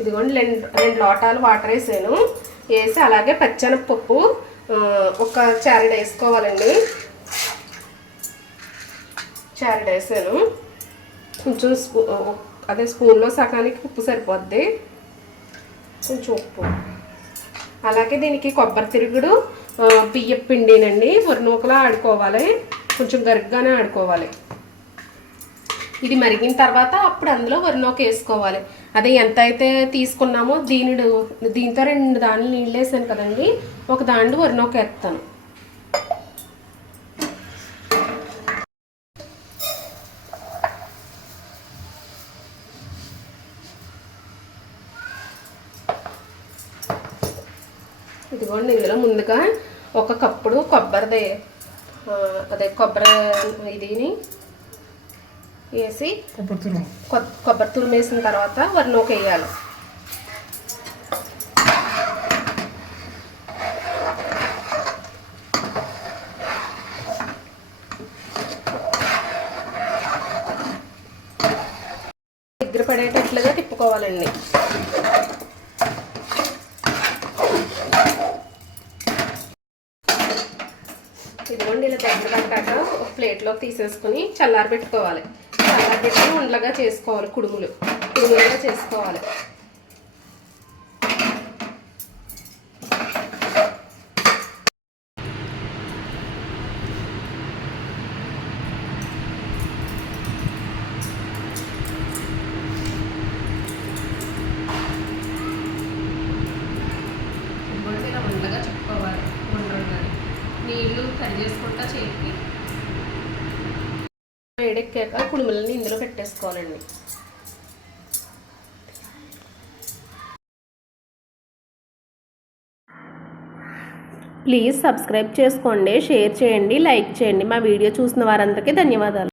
ఇదిగోండి రెండు లోటాలు వాటర్ వేసాను. వేసి అలాగే పచ్చెనపప్పు ఒక చారెడు వేసుకోవాలండి. చారెడు వేసాను. కొంచెం అదే స్పూన్లో సగానికి ఉప్పు సరిపోద్ది. కొంచెం ఉప్పు, అలాగే దీనికి కొబ్బరి తిరుగుడు, బియ్యం పిండినండి వరినూకలా ఆడుకోవాలి. కొంచెం గరిగ్గానే ఆడుకోవాలి. ఇది మరిగిన తర్వాత అప్పుడు అందులో వరినూక వేసుకోవాలి. అదే ఎంత అయితే తీసుకున్నామో దీంతో 2 దాండ్లు నీళ్ళు వేసాను కదండి, ఒక దాండు వరినూక వేస్తాను. ఇదిగోండి, ఇందులో ముందుగా ఒక కప్పుడు కొబ్బరి ఇదిని వేసి కొబ్బరి తురుము వేసిన తర్వాత వరినూక వేయాలి. దగ్గర పడేటట్లుగా తిప్పుకోవాలండి. ఇదిగోండి, ఇలా దగ్గర పడ్డాక ఒక ప్లేట్లోకి తీసేసుకుని చల్లారబెట్టుకోవాలి. చల్లారబెట్టి ఉండలుగా చేసుకోవాలి. కుడుములుగా చేసుకోవాలి. ఇదిగోండి, ఇలా ఉండగా చుట్టుకోవాలి. నీళ్ళు కట్ చేసుకుంటా చేసి వేడెక్కాక కుడుములని ఇందులో పెట్టేసుకోవాలండి. ప్లీజ్ సబ్స్క్రైబ్ చేసుకోండి, షేర్ చేయండి, లైక్ చేయండి. మా వీడియో చూసిన వారందరికీ ధన్యవాదాలు.